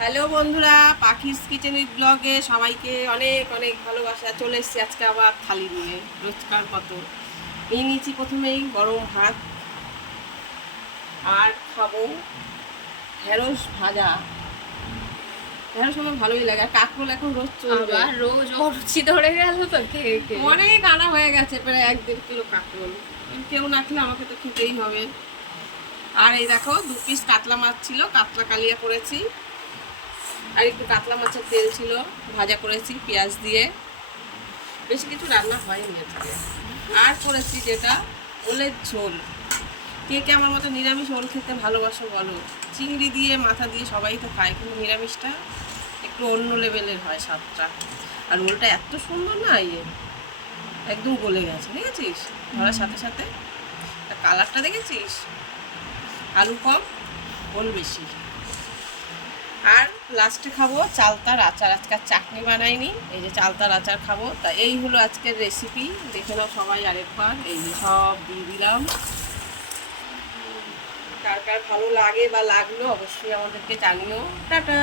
Hello বন্ধুরা, পাখিস kitchen with ব্লগে সবাইকে অনেক অনেক ভালোবাসা। চলে এসেছি আজকে আবার থালি নিয়ে রোজকার মতো। নিয়ে নিয়েছি প্রথমেই গরম ভাত, আর খাবো ঢেঁড়স ভাজা। ঢেঁড়স আমার ভালোই লাগে, আর কাঁকরোল এখন রোজ চলবে। আবার রোজ অরুচি ধরে গেল তো খেয়ে খেয়ে। অনেক আনা হয়ে গেছে, প্রায় 1-1.5 কিলো কাঁকরোল। কেউ না খেলে আমাকে তো খেতেই হবে। আর এই দেখো 2 পিস কাতলা মাছ ছিল, কাতলা কালিয়া করেছি। আর একটু কাতলা মাছের তেল ছিল, ভাজা করেছি পেঁয়াজ দিয়ে। বেশি কিছু রান্না হয়নি আজকে। আর করেছি যেটা ওলের ঝোল। কে কে আমার মতো নিরামিষ ওল খেতে ভালোবাসো বলো। চিংড়ি দিয়ে মাথা দিয়ে সবাই তো খায়, কিন্তু নিরামিষটা একটু অন্য লেভেলের হয় স্বাদটা। আর ওলটা এত সুন্দর না, একদম গলে গেছে, দেখেছিস ধরার সাথে সাথে। কালারটা দেখেছিস, আলু কম ওল বেশি। আর লাস্টে খাবো চালতার আচার। আজকে চাটনি বানাইনি, এই যে চালতার আচার খাবো। তা এই হলো আজকের রেসিপি, দেখে নাও সবাই আরেকবার। এই যে সব দিয়ে দিলাম। কার কার ভালো লাগে বা লাগলো অবশ্যই আমাদেরকে জানিও। টাটা।